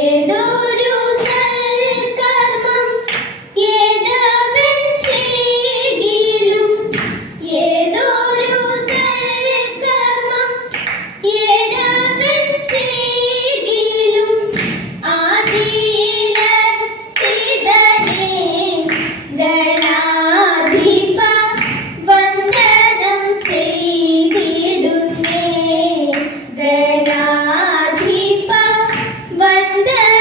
ഏതൊരു സൽക്കർമ്മം ഏതവൻ ചെയ്കിലും ഏതൊരു സൽക്കർമ്മം ഏതവൻ ചെയ്കിലും ആദിലർച്ചിതനേ ഗണാധിപ വന്ദനം ചെയ്തിടുന്നേ ഗണാധിപ വന്ദനം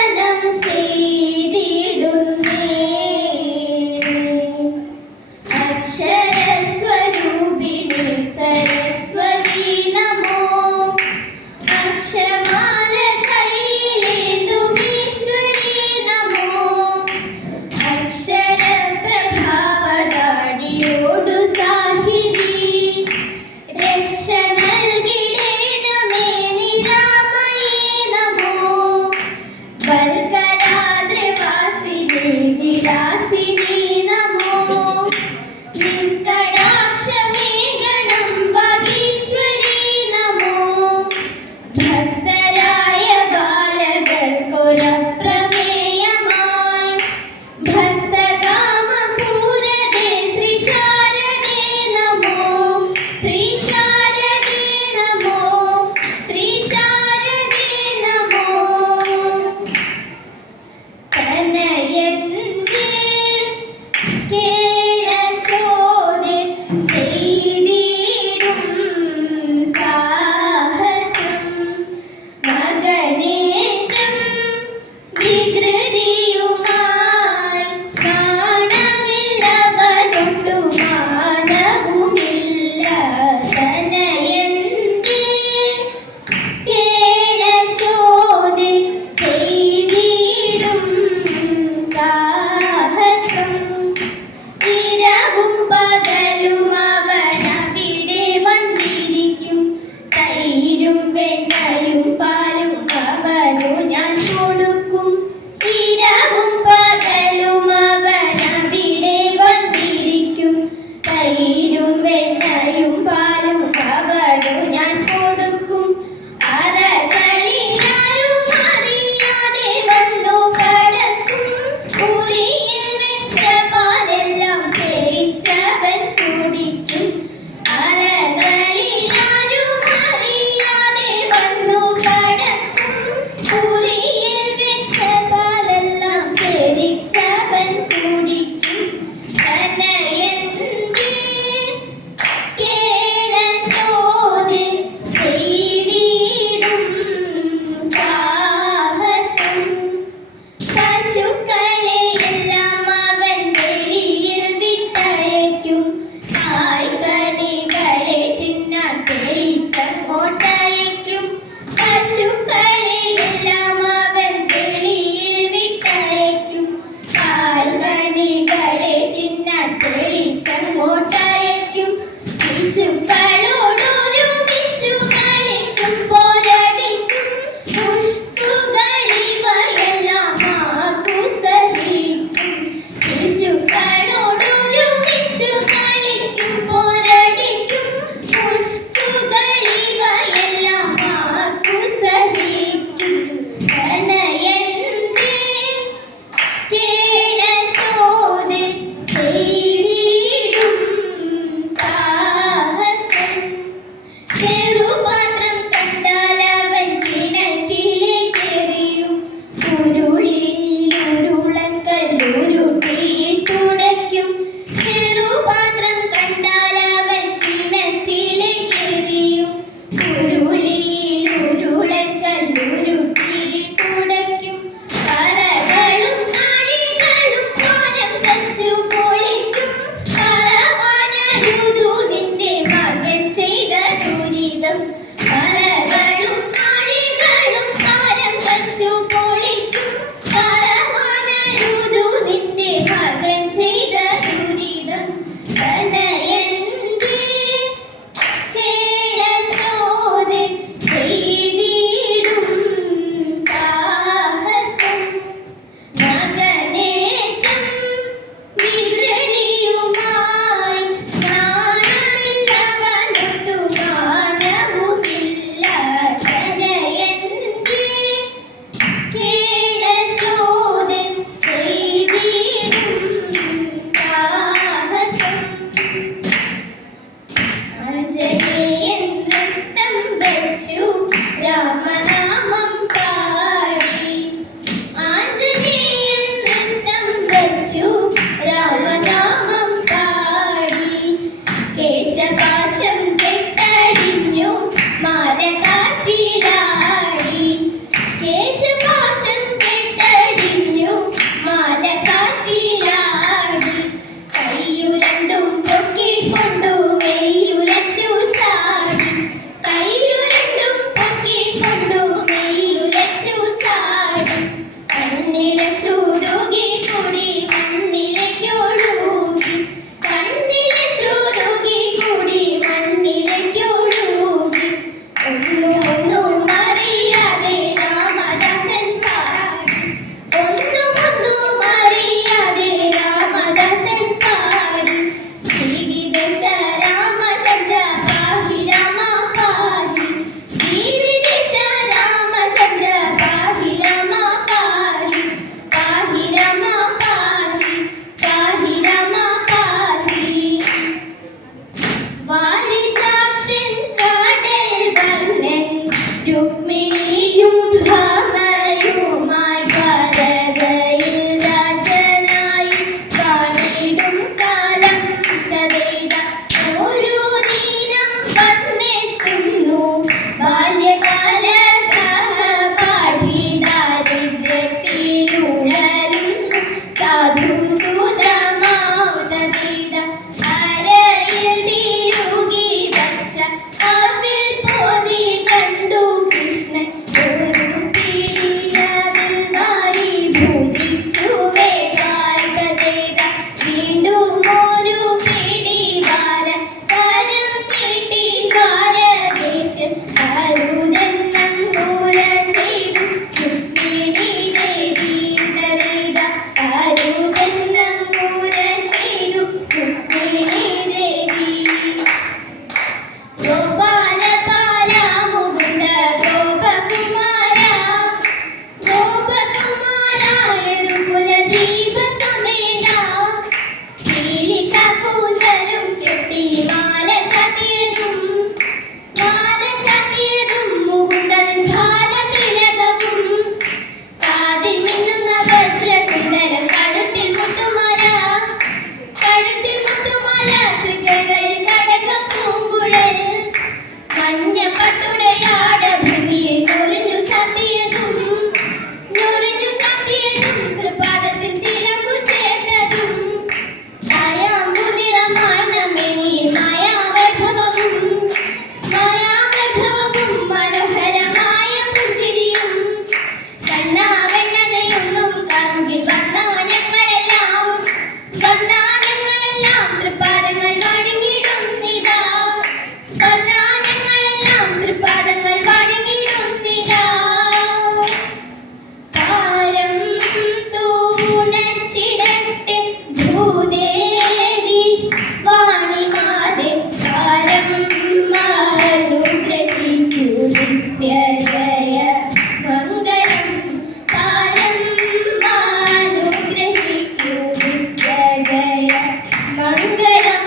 കണ്ണിലെ ശ്രുതുകി കൂടി മണ്ണിലേക്കൊഴുകി കണ്ണിലെ ശ്രുതുകി കൂടി മണ്ണിലേക്കൊഴുകി ഒന്നും അറിയാതെ രാമദാസൻ പാടി ഒന്നും അറിയാതെ രാമദാസൻ പാടി ശ്രീവിദേശ രാമചന്ദ്ര പാഹി രാമ പാഹി ശ്രീവിദേശ രാമചന്ദ്ര പാഹി രാമ പാഹി പാഹി രാമ പാഹി പാഹി രാമ പാഹി വാരിജാക്ഷൻ കടൽ വർണ്ണൻ രുക്മിണിയും ഭാമയുമായി കരകയിൽ രാജനായി കാണിടും കാലം തതേത ഓരോ ദിനം വന്നെത്തുന്നു ബാല്യകാല സഹപാഠി ദാരിദ്ര്യത്തിലുഴലുന്നു സാധു സുതമാതീത അരയിൽ തിരുകി വച്ച അവിൽ പോതി കണ്ടു കൃഷ്ണൻ ഒരു പിടിയവിൽ വാരി ഭൂജിച്ചു വേഗാൽപതേത വീണ്ടും ഒരു പിടി വാര കരം നീട്ടി ദ്വാരദേശൻ അരുതെന്നൂര ചെയ്തു രുക്മിണി ദേവി തരേത അരുതെന്നൂര ചെയ്തു രുക്മിണി ദേവി ഗോപാല ബാല മുകുന്ദ ഗോപകുമാര ഗോപകുമാര യദുകുലദീപ സമേത പീലിക കൂന്തലും കെട്ടി മാല ചാത്തിയതും മുകുന്ദൻ ഭാലതിലകവും കാതിൽ മിന്നുന്ന ഭദ്രകുണ്ടലം കഴുത്തിൽ മുത്തുമാല തൃക്കൈകളിൽ കടകപ്പൂങ്കുഴൽ മഞ്ഞ പട്ടുടയാടഭൂമിയിൽ ഞൊറിഞ്ഞു ചാത്തിയതും തൃപാദത്തിൽ ചിലമ്പു ചേർത്തതും മായാമ്പു നിറമാർന്ന മേനിയിൽ മായാവൈഭവവും മനോഹരമായ പുഞ്ചിരിയും കണ്ണാവെണ്ണതയൊന്നും കാർമുകിൽ വർണ്ണാനങ്ങളെല്ലാം തൃപ്പാദങ്ങൾ വണങ്ങിടുന്നിതാ തൃപ്പാദങ്ങൾ വണങ്ങിടുന്നിതാ താരം തൂണച്ചിടട്ടെ ഭൂദേവി വാണിമാതെ താരം അനുഗ്രഹിക്കൂ നിത്യജയ മംഗളം താരം അനുഗ്രഹിക്കൂ നിത്യജയ മംഗളം